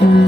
Mm.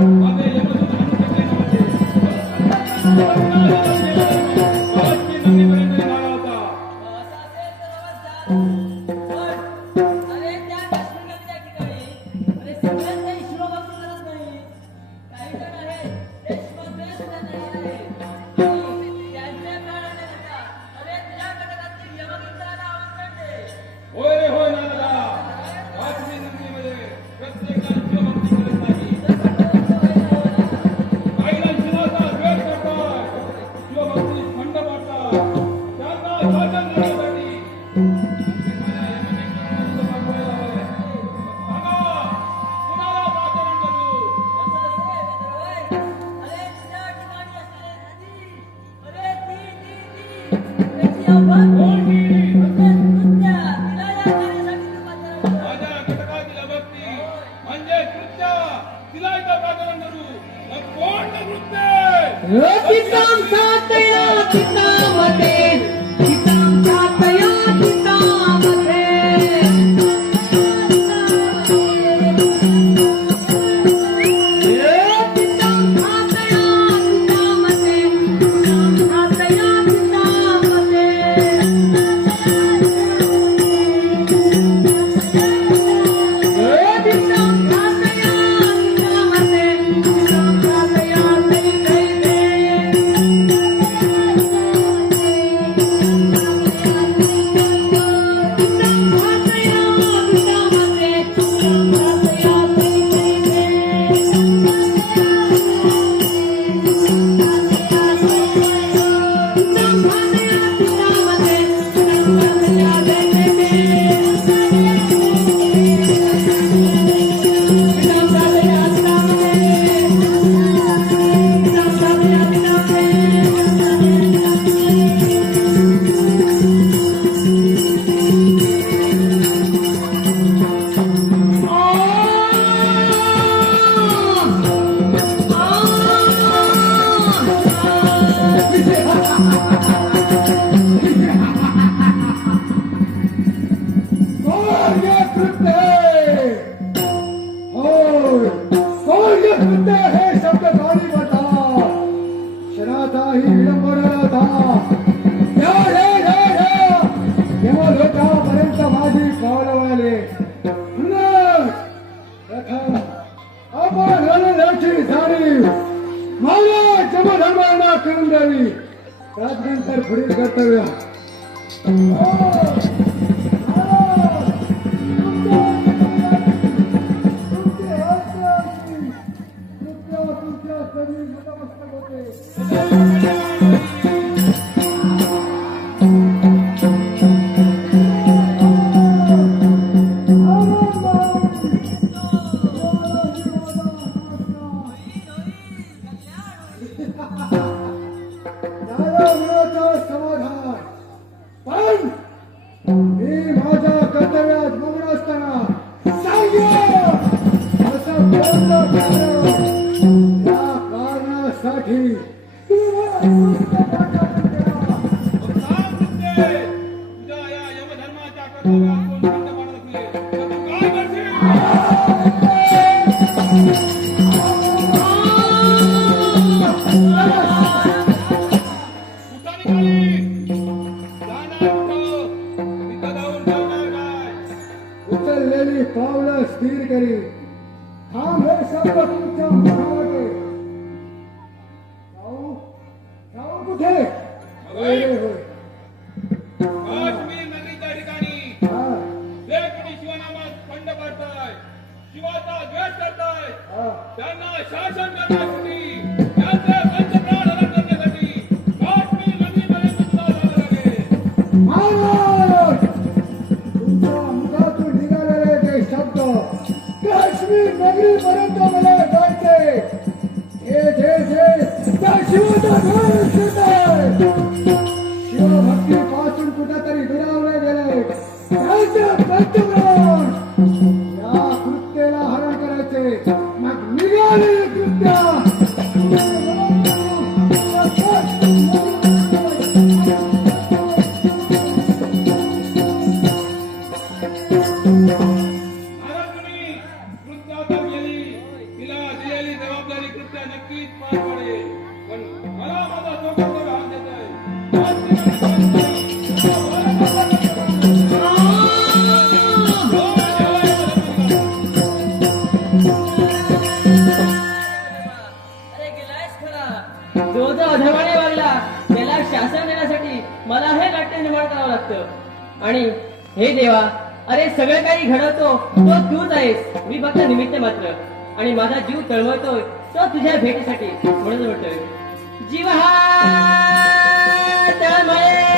Amém. não banquinho. Thank you. કરી પાવલા સ્થિર કરી આમ હે સર્વ अरे सगळं काही घडवतो. तो तूच आहेस मी फक्त निमित्त मात्र. आणि माझा जीव तळमळतोय. तो तुझ्या भेटीसाठी. म्हणून म्हणतोय. जीव हा तळमळे.